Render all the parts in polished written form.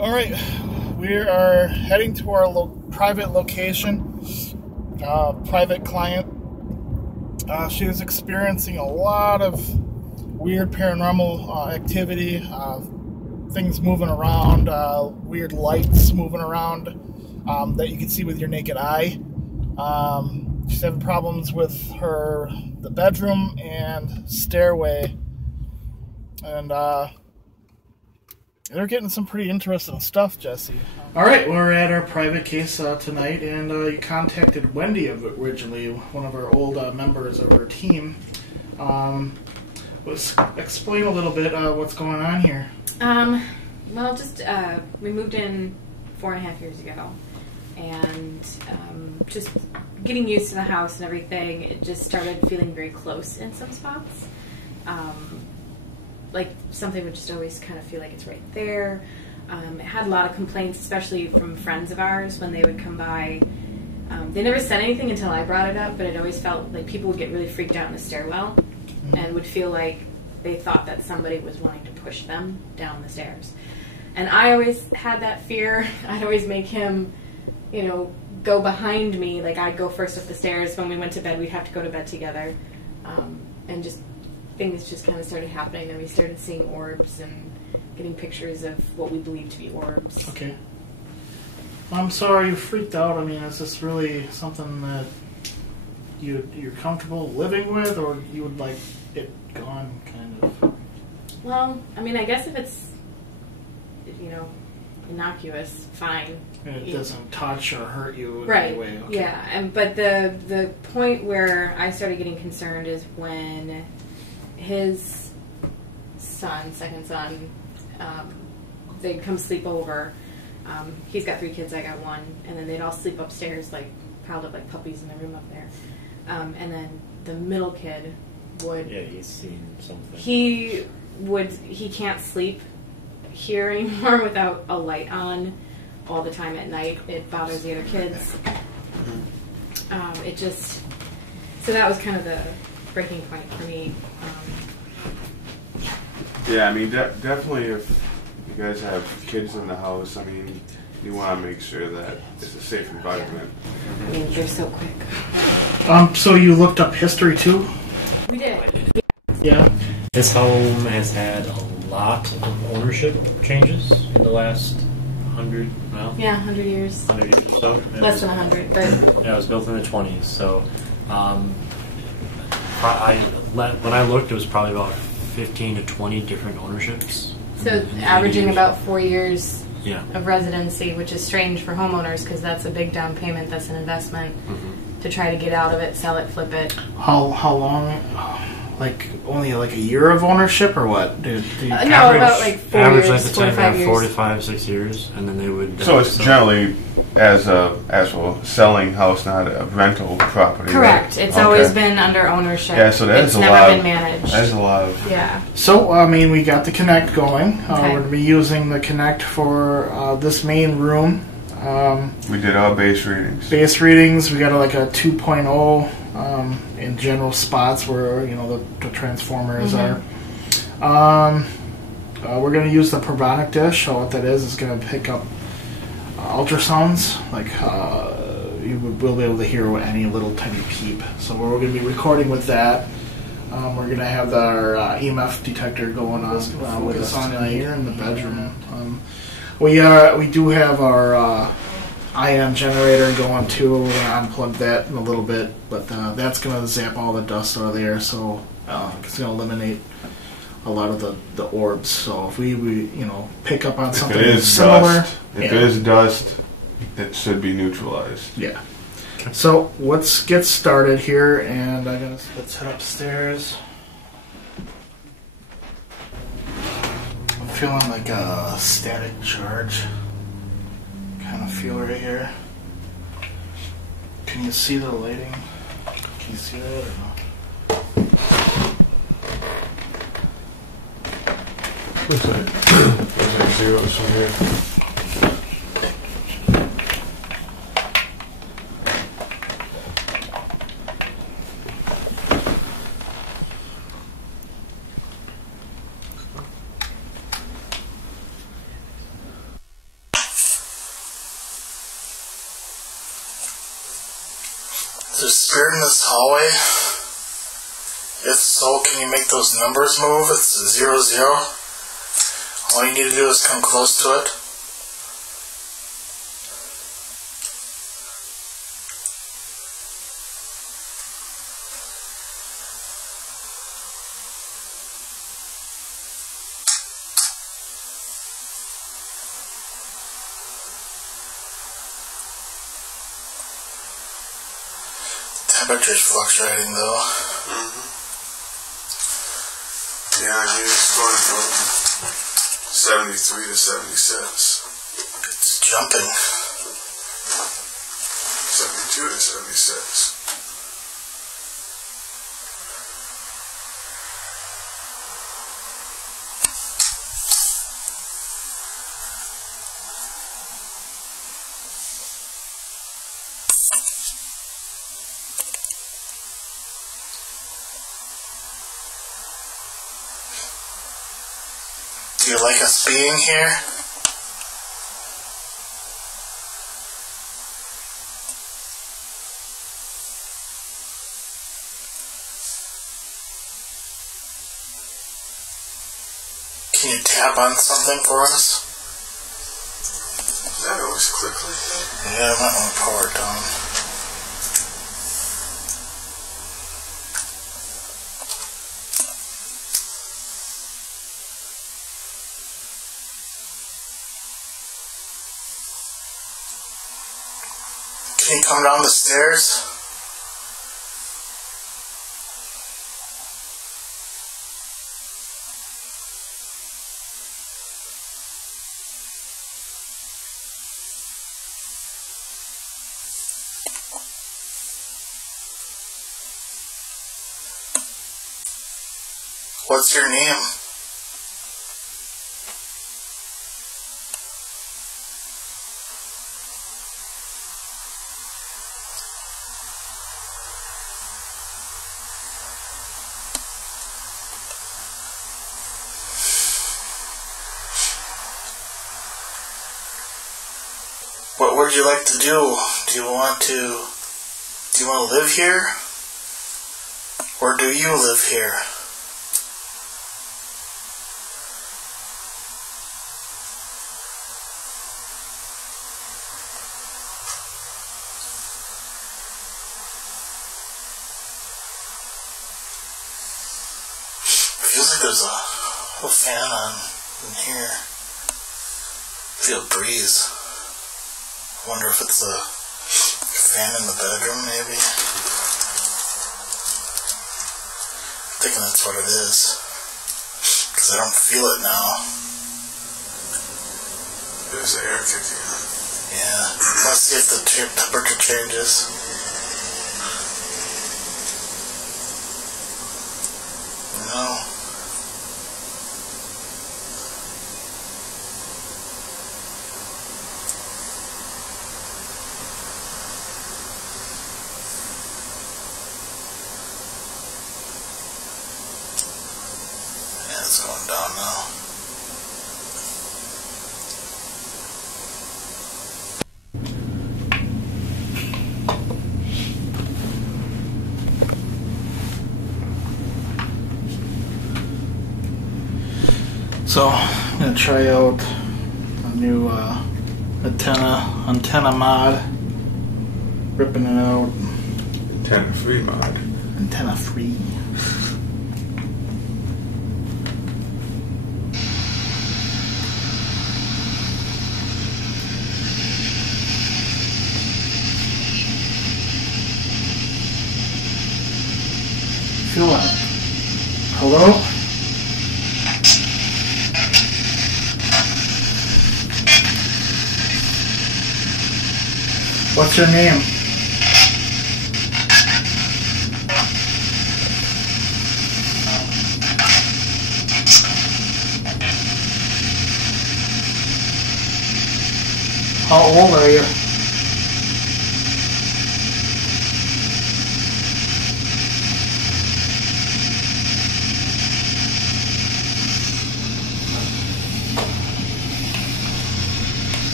All right, we are heading to our private location, private client. She was experiencing a lot of weird paranormal activity, things moving around, weird lights moving around that you can see with your naked eye. She's having problems with the bedroom and stairway, and they're getting some pretty interesting stuff, Jesse. All right, we're at our private case tonight, and you contacted Wendy originally, one of our old members of our team. Let's explain a little bit what's going on here. Well, just we moved in 4.5 years ago, and just getting used to the house and everything, it just started feeling very close in some spots. Like something would just always kind of feel like it's right there. It had a lot of complaints, especially from friends of ours when they would come by. They never said anything until I brought it up, but it always felt like people would get really freaked out in the stairwell and would feel like they thought that somebody was wanting to push them down the stairs. And I always had that fear. I'd always make him, go behind me. Like I'd go first up the stairs. When we went to bed, we'd have to go to bed together. And just things just kind of started happening, and we started seeing orbs and getting pictures of what we believed to be orbs. Okay. I'm sorry you freaked out. I mean, is this really something that you're comfortable living with, or you would like it gone, kind of? Well, I mean, I guess if it's, innocuous, fine. And it doesn't touch or hurt you in right. any way. Okay. Yeah, but the point where I started getting concerned is when his second son, they'd come sleep over. He's got 3 kids, I got 1, and then they'd all sleep upstairs, like piled up like puppies in the room up there. And then the middle kid would. Yeah, he's seen something. He can't sleep here anymore without a light on all the time at night. It bothers the other kids. So that was kind of the breaking point for me. Yeah, I mean, definitely if you guys have kids in the house, I mean, you want to make sure that it's a safe environment. I mean, they're so quick. So you looked up history too? We did. Yeah. This home has had a lot of ownership changes in the last 100, well? Yeah, 100 years. 100 years or so. Less than 100, but... Yeah, it was built in the 20s, so when I looked, it was probably about 15 to 20 different ownerships. So averaging about 4 years yeah. of residency, which is strange for homeowners because that's a big down payment, that's an investment to try to get out of it, sell it, flip it. How long? Like only like a year of ownership, or what? No, about like 4 years, like the 4 to 5 years. 4 to 5, 6 years, and then they would. So it's generally as a actual selling house, not a rental property. Correct. Right? It's always been under ownership. Yeah, so that's it's a never lot. Been managed. That's a lot of. Yeah. So I mean, we got the Connect going. Okay. We're going to be using the Connect for this main room. We did all base readings. Base readings. We got like a 2.0 in general spots where the transformers are. We're going to use the Parabolic dish. So what that is going to pick up ultrasounds. Like we'll be able to hear any little tiny peep. So we're going to be recording with that. We're going to have our EMF detector going on with us on here in the bedroom. We do have our ion generator going too. We're going to unplug that in a little bit, but that's going to zap all the dust out of there, so it's going to eliminate a lot of the orbs. So if we pick up on something similar, if it is dust, it should be neutralized. Yeah. So let's get started here, and let's head upstairs. I'm feeling like a static charge kind of feel right here. Can you see the lighting? Can you see that or not? Looks like zeros from here. There's spirit in this hallway. If so, can you make those numbers move? It's 0, 0. All you need to do is come close to it. Temperature's fluctuating though. Mm-hmm. Yeah, I mean, it's going from 73 to 76. It's jumping. 72 to 76. Do you like us being here? Can you tap on something for us? Does that always click like that? Yeah, I might want to power it down. Can you come down the stairs? What's your name? What would you like to do? Do you want to live here? Or do you live here? Feels like there's a little fan on in here. Feel a breeze. Wonder if it's a fan in the bedroom, maybe. I'm thinking that's what it is. Because I don't feel it now. There's the air kicking on. Yeah. Let's see if the temperature changes. No. It's going down now. So I'm gonna try out a new antenna mod. Ripping it out. Antenna free mod. Antenna free. Feel that? Hello? What's your name? How old are you?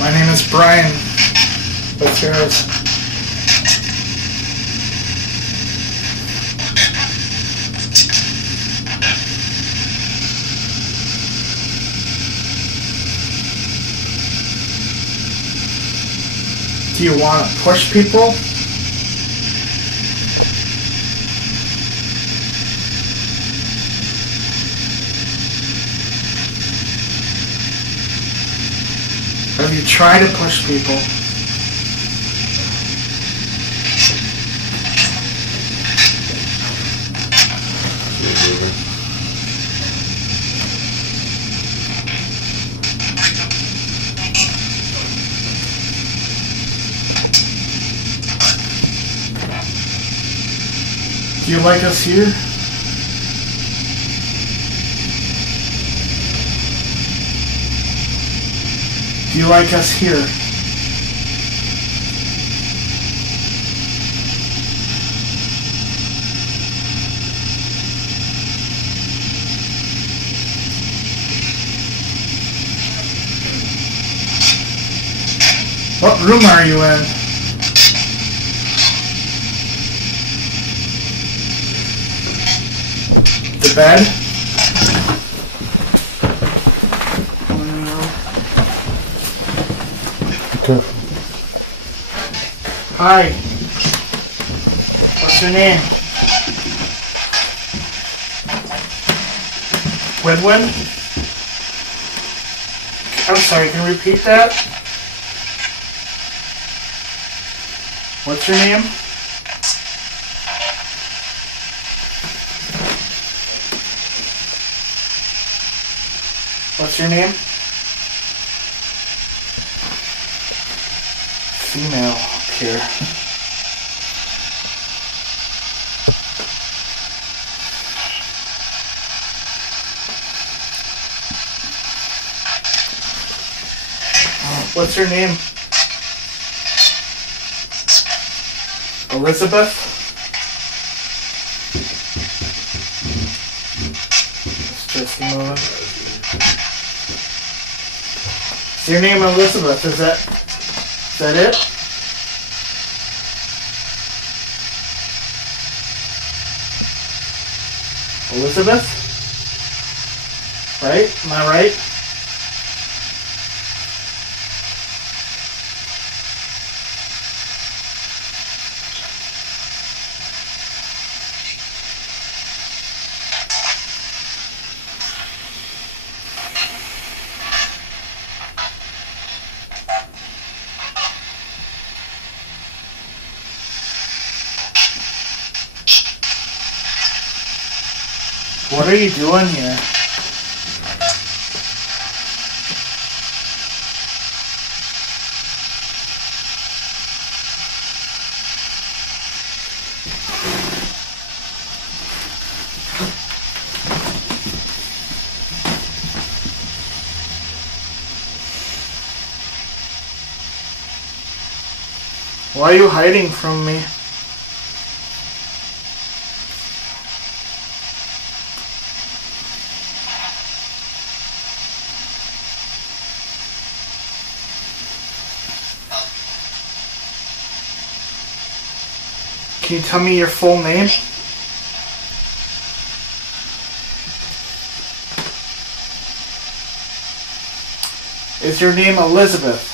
My name is Brian. What's yours? Do you want to push people? Have you tried to push people? Do you like us here? Do you like us here? What room are you in? The bed? Okay. Hi. What's your name? Winwin? I'm sorry, can you repeat that? What's your name? What's your name? Female up here. What's your name? Elizabeth? Let's just move. Is your name Elizabeth? Is that it? Elizabeth? Right? Am I right? What are you doing here? Why are you hiding from me? Can you tell me your full name? Is your name Elizabeth?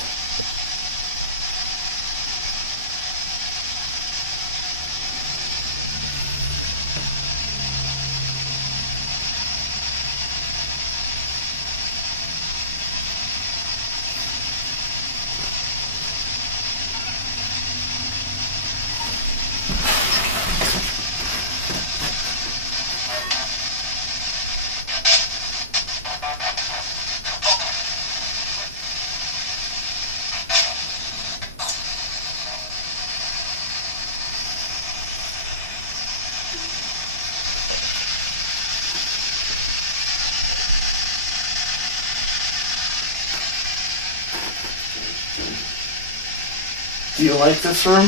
Do you like this room?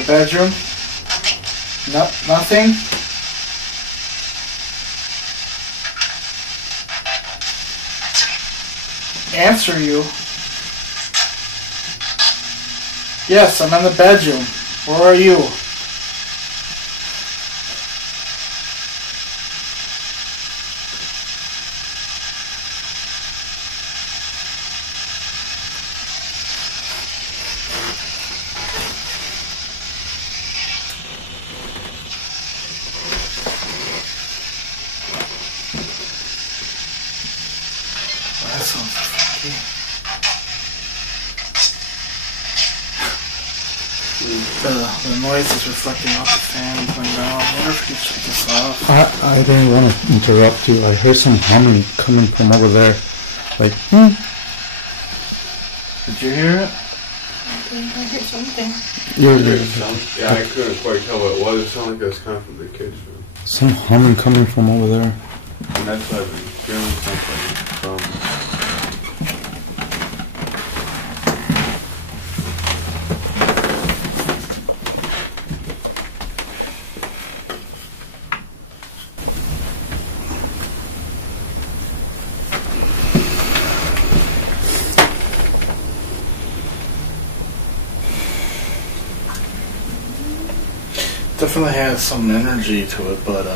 The bedroom? Nope, nothing? Answer you. Yes, I'm in the bedroom. Where are you? That sounds funky. The noise is reflecting off the fan going down. I wonder if we can shut this off. I didn't want to interrupt you. I heard some humming coming from over there. Like, Did you hear it? I think I heard something. Yeah, I couldn't quite tell what it was. It sounded like it was coming from the kids' room. some humming coming from over there. And that's what I've been feeling something from. Definitely has some energy to it, but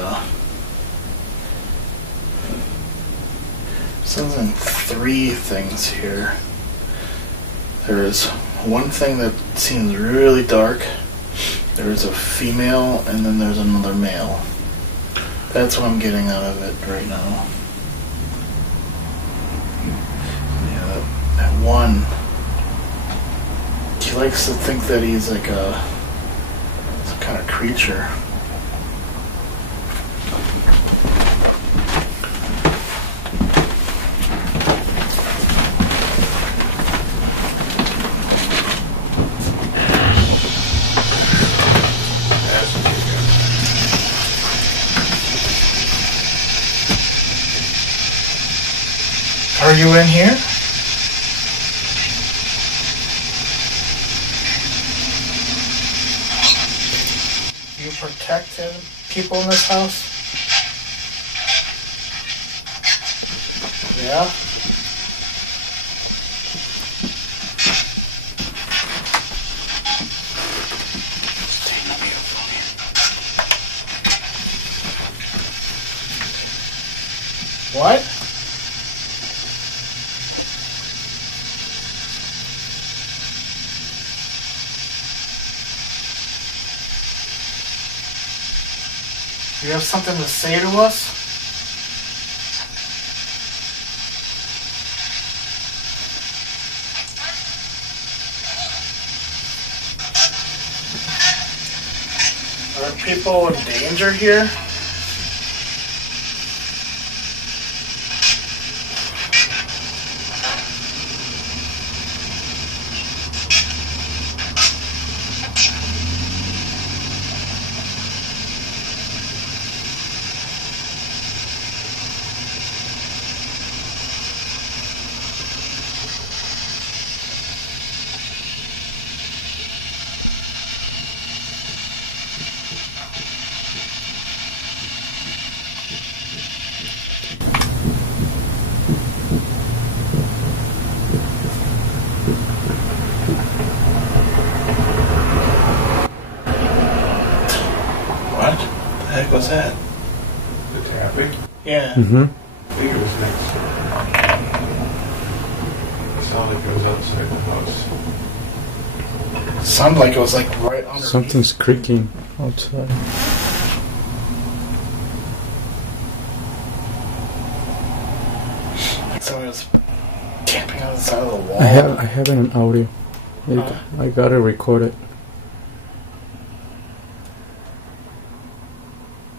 sounds like three things here. There is one thing that seems really dark. There is a female, and then there's another male. That's what I'm getting out of it right now. Yeah, that one. He likes to think that he's like some kind of creature. Are you in here? You protect people in this house? Yeah? What? Do you have something to say to us? Are people in danger here? What the heck was that? The tapping? Yeah. Mm-hmm. I think it was next door. It sounded like it was outside the house. It sounded like it was like right under. Something's creaking outside. Like somebody was camping on the side of the wall. I have it in audio. I gotta record it.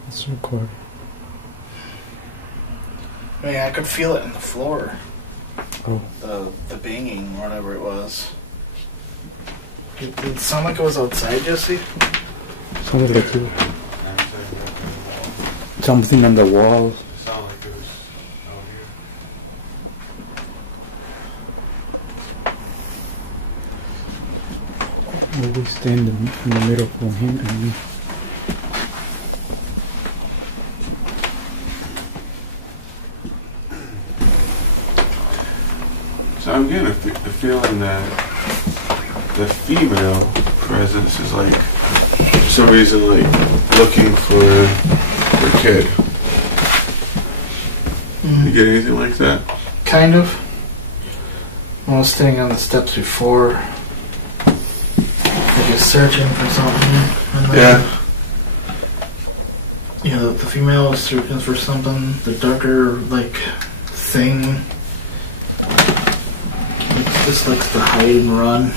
Let's record. I mean, I could feel it in the floor. Oh. The banging, whatever it was. Did it sound like it was outside, Jesse? Sounded like you. Outside the wall. Something on the wall. It sounded like it was out here. always stay in the middle for him and me. So I'm getting the feeling that the female presence is like, for some reason, like looking for her kid. You get anything like that? Kind of. When I was standing on the steps before, like just searching for something. And then, yeah, the female was searching for something. The darker, like, thing just likes to hide and run.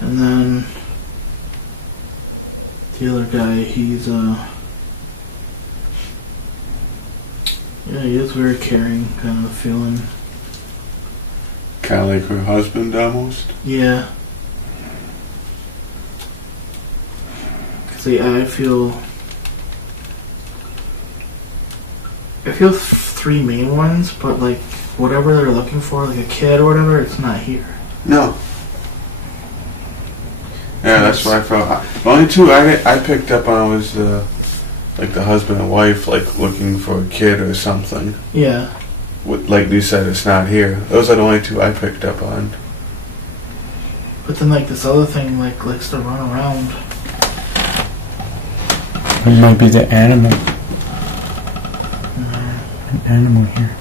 And then the other guy, he's yeah, he is very caring, kind of a feeling. Kind of like her husband, almost. Yeah. See, I feel three main ones, but like whatever they're looking for, like a kid or whatever, it's not here. No. Yeah, that's what I felt. The only two I picked up on was like the husband and wife, like looking for a kid or something. Yeah. Like you said, it's not here. Those are the only two I picked up on. But then, like this other thing, like likes to run around. It might be the animal. An animal here.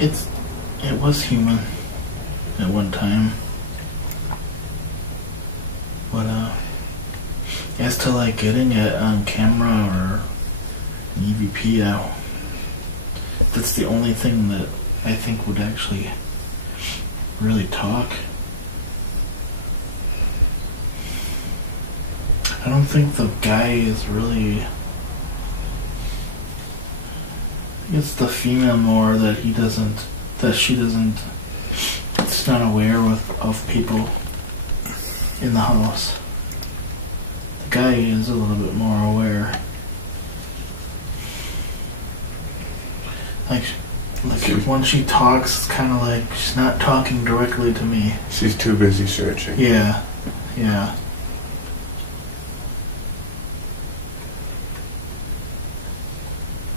It was human at one time. But as to like getting it on camera or EVP, that's the only thing that I think would actually really talk. I don't think the guy is really. It's the female more that she doesn't. It's not aware of people in the house. The guy is a little bit more aware. Like when she talks, it's kind of like she's not talking directly to me. She's too busy searching. Yeah.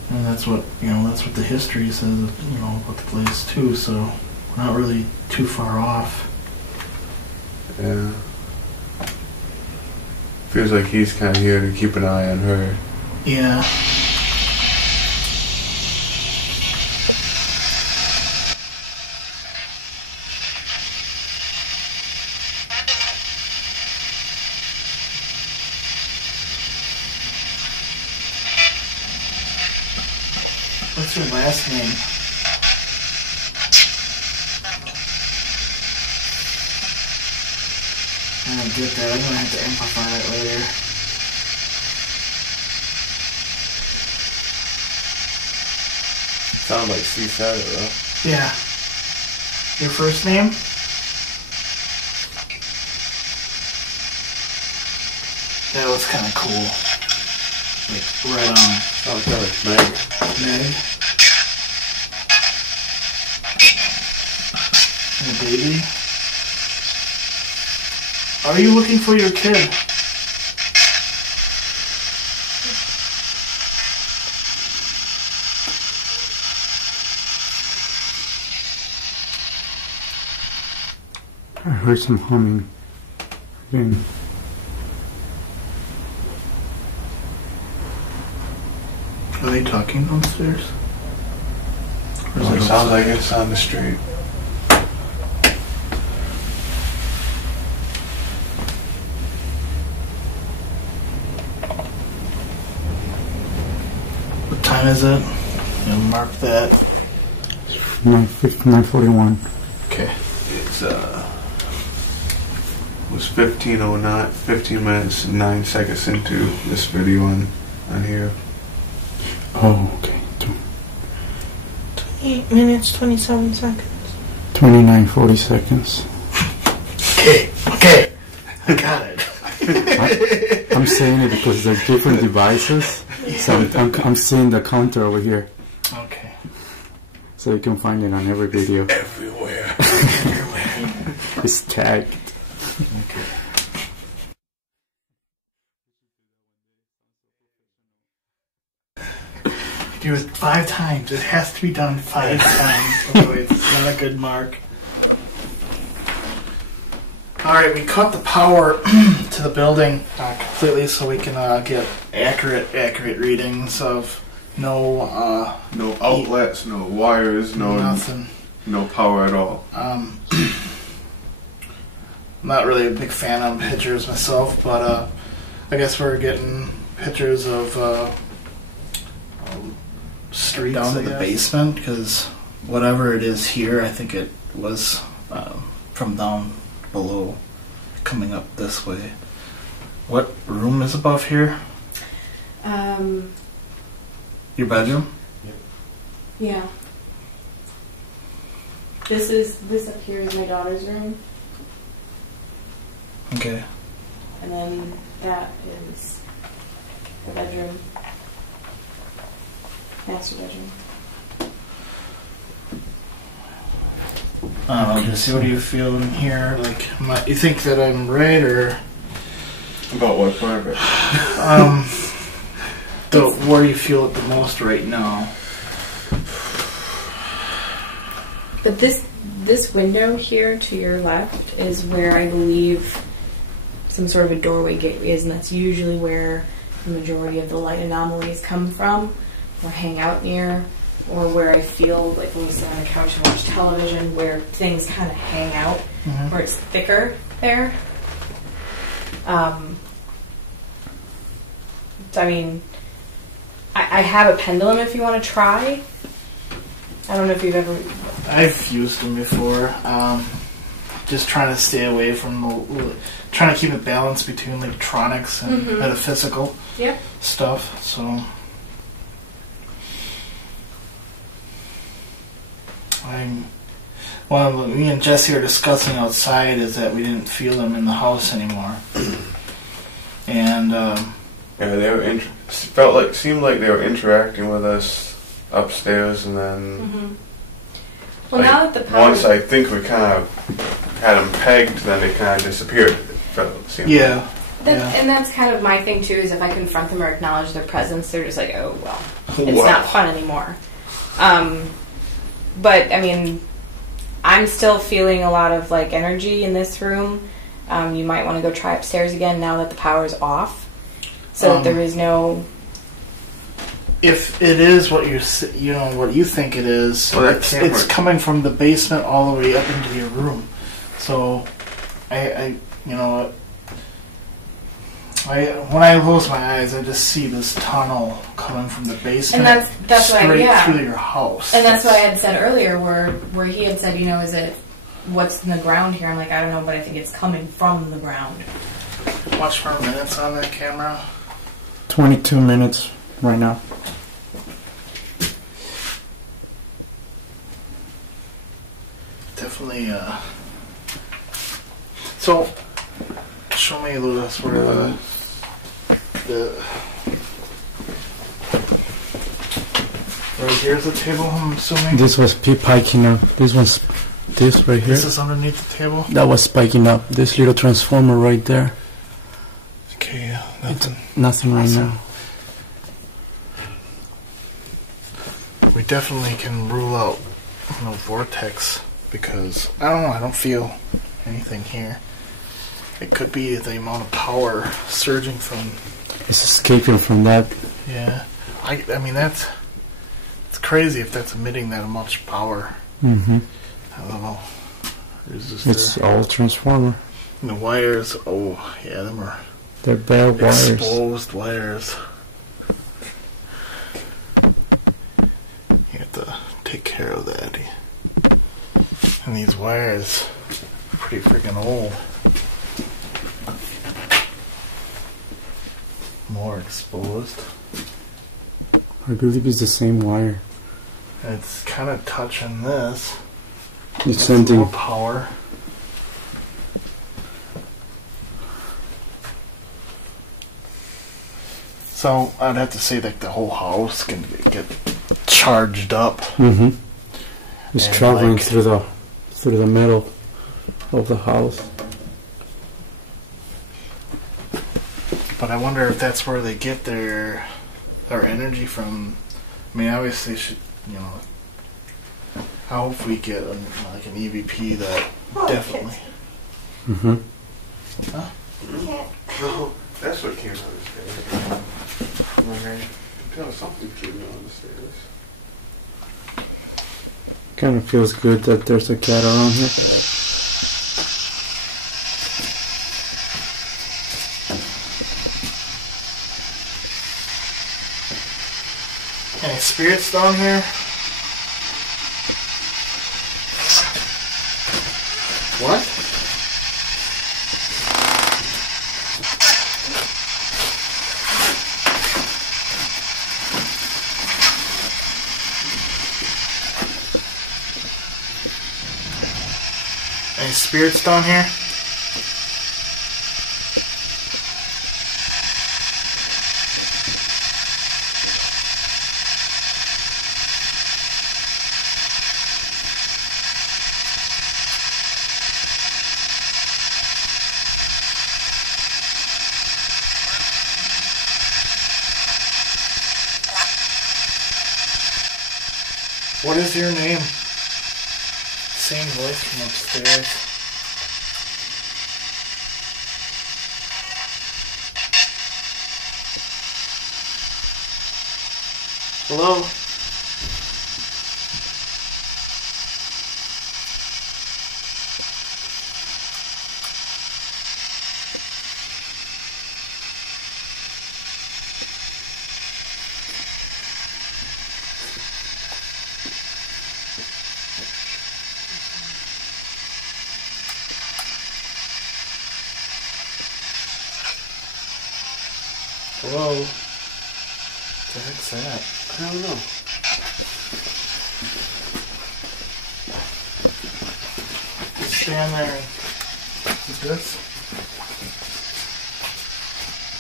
And that's what the history says, about the place too. So we're not really too far off. Yeah. Feels like he's kind of here to keep an eye on her. Yeah. What's your last name? I don't get that. I'm gonna have to amplify that later. Sound like she said it though. Yeah. Your first name? That was kind of cool. Like, right on. Sounds kind of Meg. Meg. And a baby. Are you looking for your kid? I heard some humming. Again. Are they talking downstairs? Or is It it sounds outside? like it's on the street. What time is it? I'll mark that. 9:41. Okay. It's was 15:09, 15 minutes and 9 seconds into this video on here. Oh, okay. 8 minutes, 27 seconds. 29:40 seconds. Okay. I got it. I'm saying it because they're different devices. So I'm seeing the counter over here. Okay. So you can find it on every video. Everywhere. It's tagged. Okay. Do it 5 times. It has to be done 5 times. Otherwise, it's not a good mark. Alright, we cut the power to the building completely so we can get accurate readings of no outlets, no wires, nothing. No power at all. I'm not really a big fan of pictures myself, but I guess we're getting pictures of streets down to the basement, because whatever it is here, I think it was from down below coming up this way. What room is above here? Your bedroom? Yeah. This up here is my daughter's room, Okay. and then that is the bedroom, master bedroom. Jesse, what do you feel in here? Like, you think that I'm right, or About what part of it? where you feel it the most right now? But this window here to your left is where I believe some sort of a doorway gateway is, and that's usually where the majority of the light anomalies come from, or hang out near, or where I feel like when we sit on the couch and watch television, where things kind of hang out, where it's thicker there. So, I mean, I have a pendulum if you want to try. I don't know if you've ever... I've used them before. Just trying to stay away from trying to keep a balance between electronics and metaphysical stuff. So what me and Jesse are discussing outside is that we didn't feel them in the house anymore, and they were seemed like they were interacting with us upstairs, and then Well, now that the power... once I think we kind of had them pegged, then they kind of disappeared. Yeah. And that's kind of my thing too, is if I confront them or acknowledge their presence, they're just like, oh, well, it's Wow. not fun anymore. But, I mean, I'm still feeling a lot of, like, energy in this room. You might want to go try upstairs again now that the power's off, so that there is no... If it is what what you think it is, it's coming from the basement all the way up into your room. So, when I close my eyes, I just see this tunnel coming from the basement, and that's straight why, through your house. And that's what I had said earlier, where he had said, is it what's in the ground here? I'm like, I don't know, but I think it's coming from the ground. Watch for minutes on that camera. 22 minutes right now. Definitely. So, show me, Louis, where right here's the table, I'm assuming. This was spiking up. This right here. This is underneath the table. That was spiking up. This little transformer right there. Okay, nothing. Nothing right now. We definitely can rule out no vortex, because I don't know. I don't feel anything here. It could be the amount of power surging from. It's escaping from that. Yeah, I mean it's crazy if that's emitting that much power. Mm-hmm. I don't know. It's all transformer. And the wires. Oh yeah, them are. They're bad wires. Exposed wires. You have to take care of that. And these wires are pretty freaking old. More exposed. I believe it's the same wire. And it's kind of touching this. It's sending more power. So I'd have to say that the whole house can get charged up. Mm-hmm. It's and traveling through the metal of the house. But I wonder if that's where they get their energy from, I mean, obviously, should I hope we get like an EVP that definitely. Mm-hmm. Huh? No, that's what came down the stairs. Okay. Tell something came down the stairs. Kind of feels good that there's a cat around here. Any spirits down here? What? Any spirits down here? What is your name? Same voice from upstairs. Hello? Hello? What the heck's that? I don't know. Just stand there. Is this?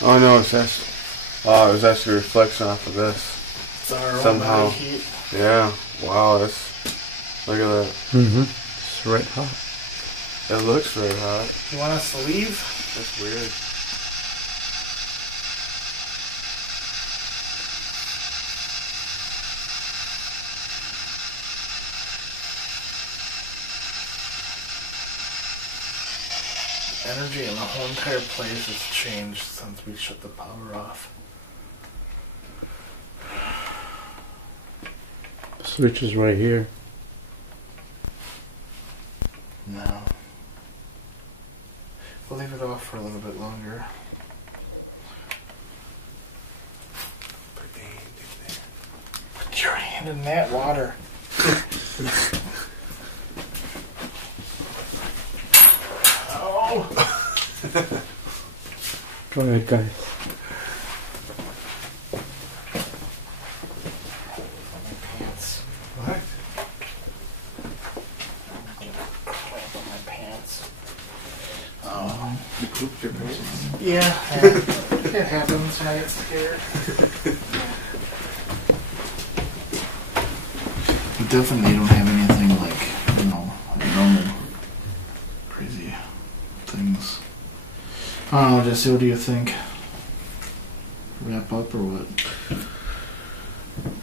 Oh no, it's just. Oh, it was actually a reflection off of this. It's our Somehow. own heat. Yeah. Wow. That's. Look at that. Mm-hmm. It's red hot. It looks very hot. You want us to leave? That's weird. Energy in the whole entire place has changed since we shut the power off. The switch is right here. No. We'll leave it off for a little bit longer. Put the hand in there. Put your hand in that water. Oh! Go ahead, guys. My pants. What? Cramp on my pants. Oh. You pooped your pants? Yeah. It happens when I get scared. We definitely don't have anything like normal crazy things. I don't know, Jesse, what do you think? Wrap up or what?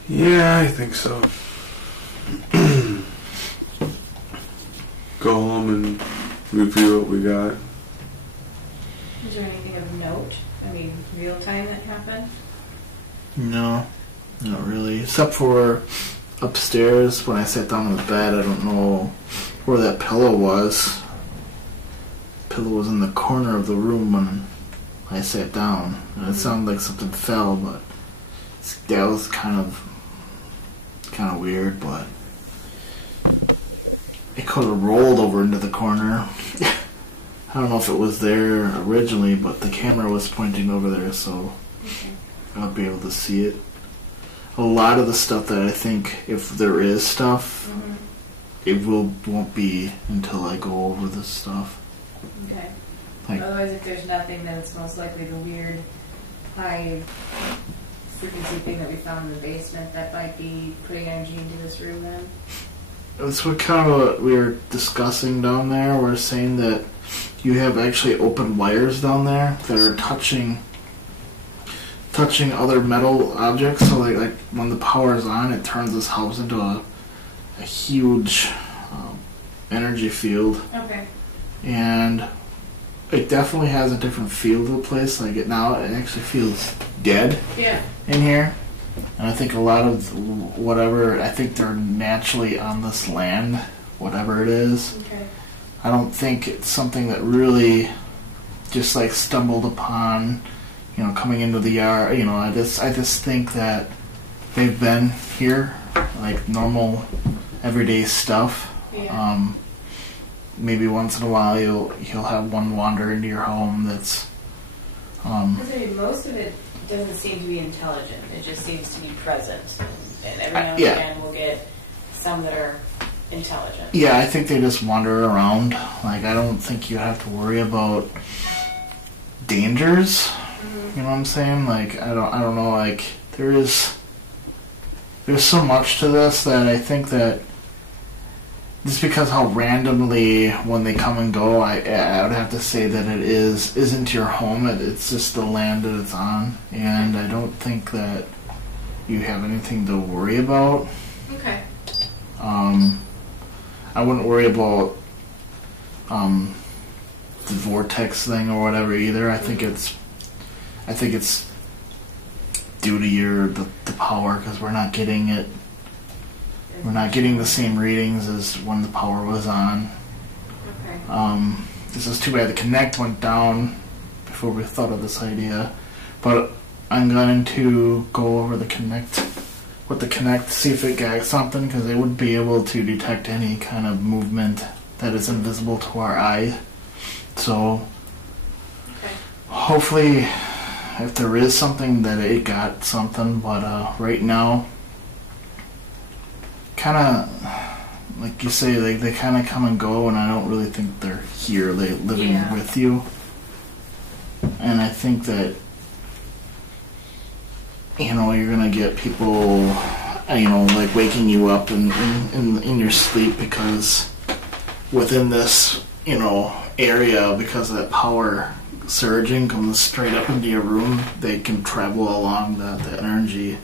Yeah, I think so. Go home and review what we got. Is there anything of note? I mean, real time that happened? No, not really. Except for upstairs, when I sat down on the bed, I don't know where that pillow was. Pillow was in the corner of the room when I sat down. And it sounded like something fell, but that was kind of weird, but it could have rolled over into the corner. I don't know if it was there originally, but the camera was pointing over there, so I'll be able to see it. A lot of the stuff that I think, if there is stuff, it won't be until I go over this stuff. Okay. Like, Otherwise, if there's nothing, then it's most likely the weird high frequency thing that we found in the basement that might be putting energy into this room then. that's what we were discussing down there. We're saying that you have actually open wires down there that are touching touching other metal objects. So like when the power is on, it turns this house into a huge energy field. Okay. And it definitely has a different feel to the place. Like it actually feels dead in here. And I think a lot of whatever, I think they're naturally on this land, whatever it is. Okay. I don't think it's something that really just like stumbled upon, coming into the yard. I just think that they've been here, like normal, everyday stuff. Yeah. Maybe once in a while you'll have one wander into your home that's. Most of it doesn't seem to be intelligent. It just seems to be present, and every now and again we'll get some that are intelligent. Yeah, I think they just wander around. Like I don't think you have to worry about dangers. You know what I'm saying? Like I don't know. Like there's so much to this that I think that just because how randomly when they come and go, I would have to say that it isn't your home. It's just the land that it's on, and I don't think that you have anything to worry about. Okay. I wouldn't worry about the vortex thing or whatever either. I think it's due to the power, because we're not getting it. We're not getting the same readings as when the power was on. Okay. This is too bad the Connect went down before we thought of this idea. But I'm going to go over the Connect with the Connect, see if it got something, because they would be able to detect any kind of movement that is invisible to our eye. So hopefully, if there is something, that it got something. But right now, kind of like you say, they kind of come and go, and I don't really think they're here. They're living with you, and I think that you're gonna get people, like waking you up in your sleep, because within this area, because of that power surging comes straight up into your room, they can travel along the energy,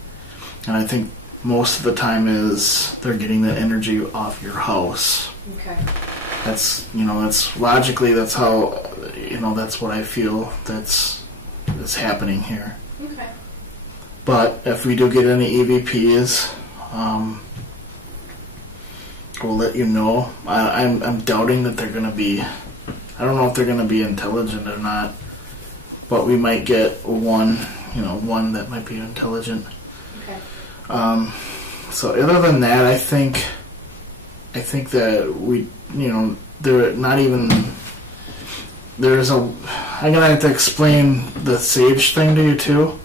and I think most of the time is they're getting that energy off your house. Okay. That's logically, that's how, that's what I feel that's happening here. Okay. But if we do get any EVPs, we'll let you know. I'm doubting that they're going to be, I don't know if they're going to be intelligent or not, but we might get one that might be intelligent. Okay. So other than that, I think that we, they're not even, I'm going to have to explain the sage thing to you too.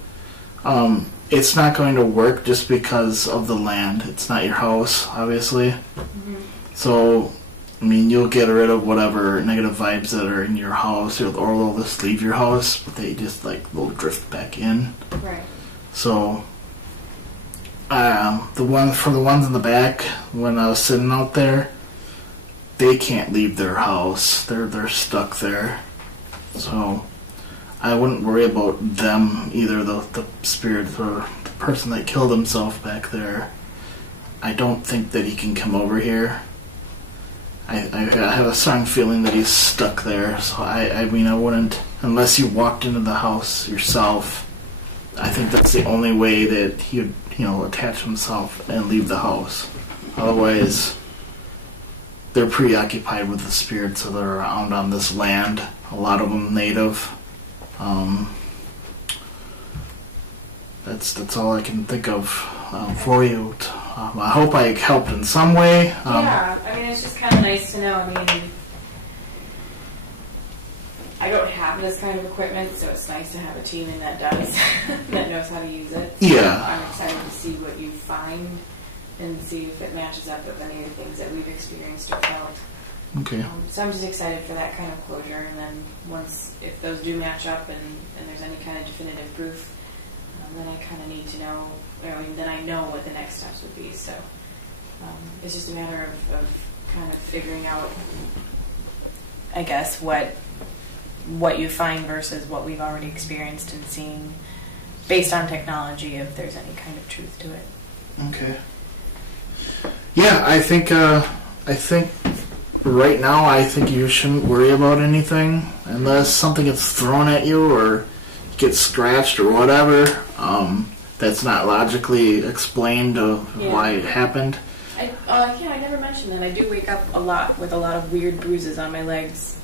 It's not going to work just because of the land. It's not your house, obviously. Mm-hmm. So, you'll get rid of whatever negative vibes that are in your house, or they'll just leave your house, but they just will drift back in. Right. So, for the ones in the back, when I was sitting out there, they can't leave their house. They're stuck there. So I wouldn't worry about them either, the spirit or the person that killed himself back there. I don't think that he can come over here. I have a strong feeling that he's stuck there. So I wouldn't, unless you walked into the house yourself. I think that's the only way that he would, attach himself and leave the house. Otherwise, they're preoccupied with the spirits that are around on this land. A lot of them native. That's all I can think of for you. I hope I helped in some way. It's just kind of nice to know. I don't have this kind of equipment, so it's nice to have a team that does, that knows how to use it. So yeah. I'm excited to see what you find and see if it matches up with any of the things that we've experienced or felt. Okay. So I'm just excited for that kind of closure, and then if those do match up and there's any kind of definitive proof, then I kind of need to know, then I know what the next steps would be. So it's just a matter of kind of figuring out, I guess, what you find versus what we've already experienced and seen. based on technology, if there's any kind of truth to it. Okay. Yeah, I think right now, I think you shouldn't worry about anything unless something gets thrown at you or gets scratched or whatever. That's not logically explained why it happened. I never mentioned that I do wake up a lot with a lot of weird bruises on my legs.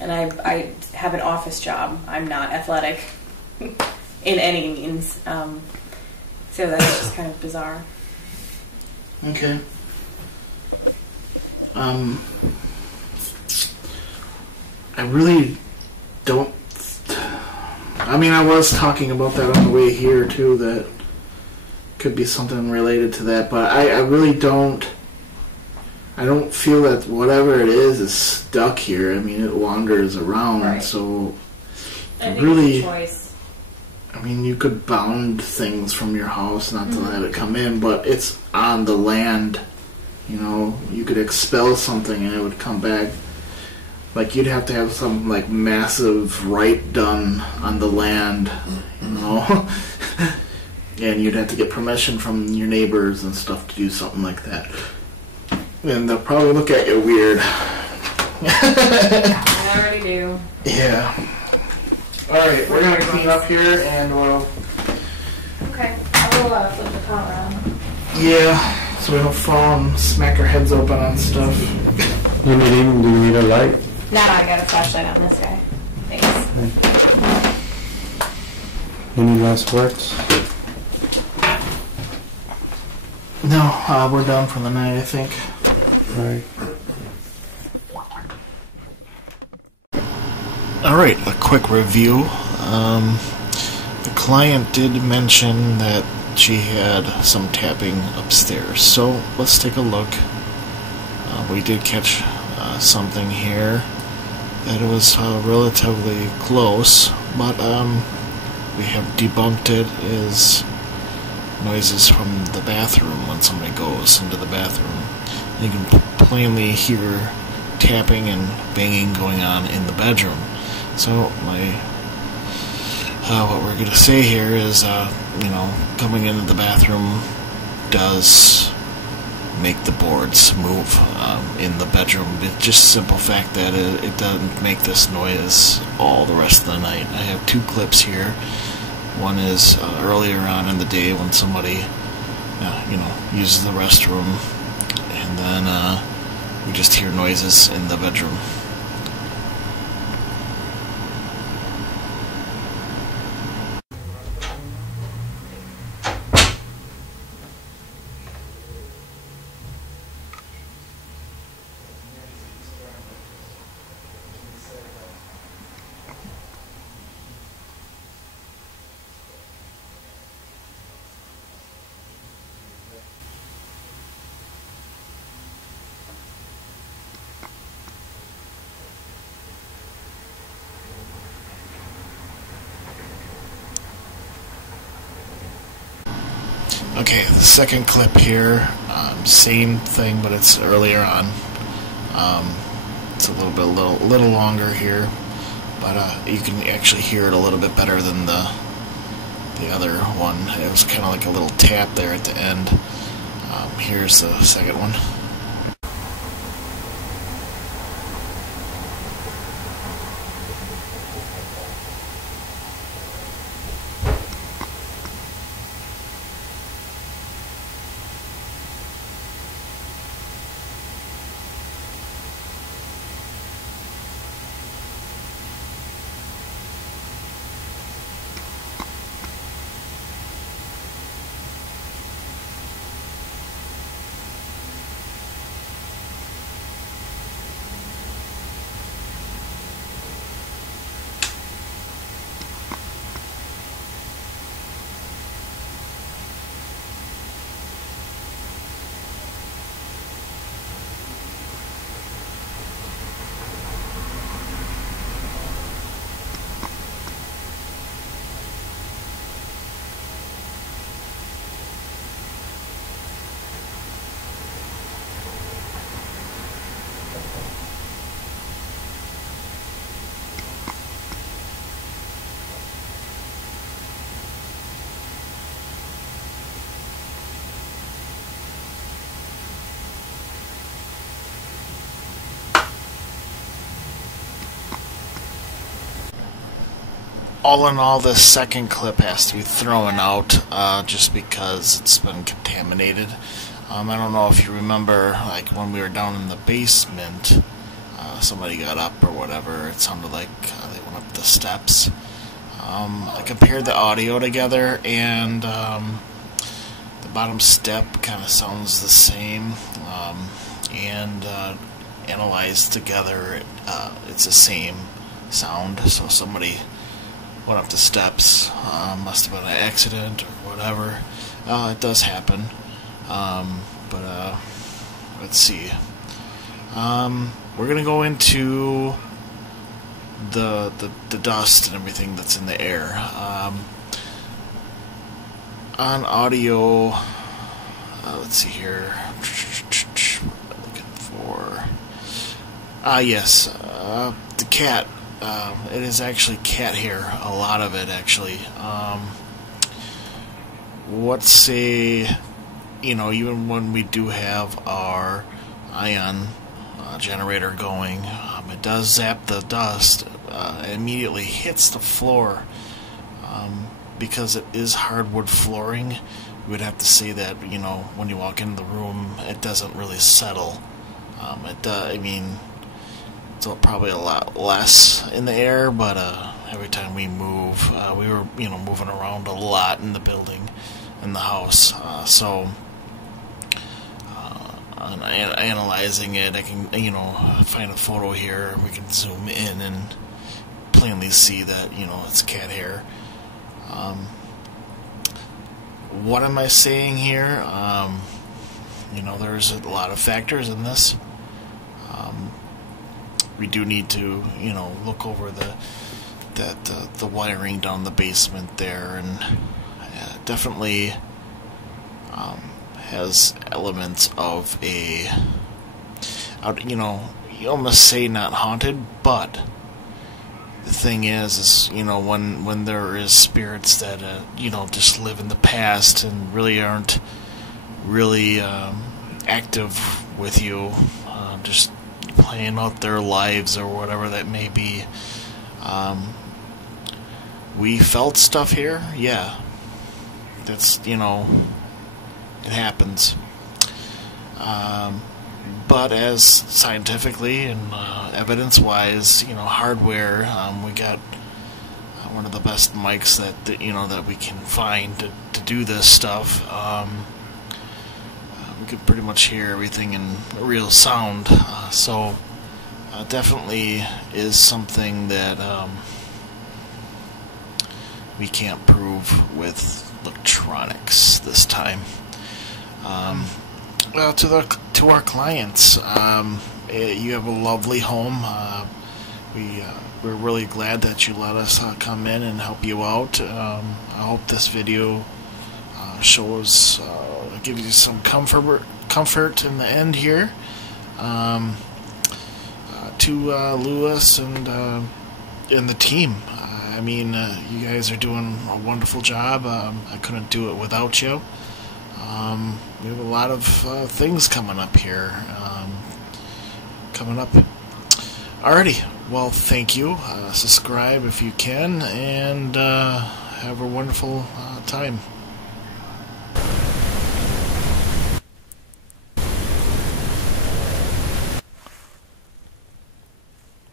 And I have an office job. I'm not athletic in any means. So that's just kind of bizarre. Okay. I really don't... I mean, I was talking about that on the way here, too, that could be something related to that, but I really don't... I don't feel that whatever it is stuck here. I mean, it wanders around, right. So... I think really, it's a choice. I mean, you could bound things from your house not to let it come in, but it's on the land. You know, you could expel something and it would come back. Like, you'd have to have some, like, massive rite done on the land, you know? And you'd have to get permission from your neighbors and stuff to do something like that. And they'll probably look at you weird. I already do. Yeah. Alright, we're gonna clean up here and we'll... Okay, I will flip the pot around. Yeah, so we don't fall and smack our heads open on stuff. Do you need a light? No, I got a flashlight on this guy. Thanks. Any last words? No, we're done for the night, I think. Right. Alright, a quick review. The client did mention that she had some tapping upstairs, so let's take a look. We did catch something here that it was relatively close, but we have debunked it as noises from the bathroom when somebody goes into the bathroom. You can plainly hear tapping and banging going on in the bedroom. So what we're going to say here is, coming into the bathroom does make the boards move in the bedroom. It's just a simple fact that it doesn't make this noise all the rest of the night. I have two clips here. One is earlier on in the day when somebody, uses the restroom, and then we just hear noises in the bedroom. Okay, the second clip here, same thing, but it's earlier on. It's a little longer here, but you can actually hear it a little bit better than the other one. It was kind of like a little tap there at the end. Here's the second one. all in all, this second clip has to be thrown out just because it's been contaminated. I don't know if you remember, like when we were down in the basement, somebody got up or whatever. It sounded like they went up the steps. I compared the audio together, and the bottom step kind of sounds the same, and analyzed together, it's the same sound. So somebody went up the steps, must have been an accident or whatever. It does happen, but let's see. We're gonna go into the dust and everything that's in the air. On audio, let's see here. What am I looking for? Yes, the cat. It is actually cat hair. A lot of it, actually. Let's say, even when we do have our ion generator going, it does zap the dust. It immediately hits the floor. Because it is hardwood flooring, we would have to say that, when you walk into the room, it doesn't really settle. It's probably a lot less in the air, but every time we move, we were, moving around a lot in the building, in the house. So, analyzing it, I can, find a photo here, and we can zoom in and plainly see that, it's cat hair. What am I saying here? There's a lot of factors in this. We do need to, look over the wiring down the basement there, and definitely has elements of a, you almost say not haunted, but the thing is when there is spirits that just live in the past and really aren't really active with you, just playing out their lives or whatever that may be. We felt stuff here, yeah. That's it happens. But as scientifically and evidence-wise, hardware, we got one of the best mics that we can find to do this stuff. We could pretty much hear everything in real sound. So definitely is something that we can't prove with electronics this time. Well, to our clients, you have a lovely home. We're really glad that you let us come in and help you out. I hope this video shows, gives you some comfort in the end here. To Lewis and the team. You guys are doing a wonderful job. I couldn't do it without you. We have a lot of things coming up here. Alrighty, well, thank you. Subscribe if you can, and have a wonderful time.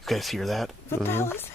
You guys hear that? What the hell is that?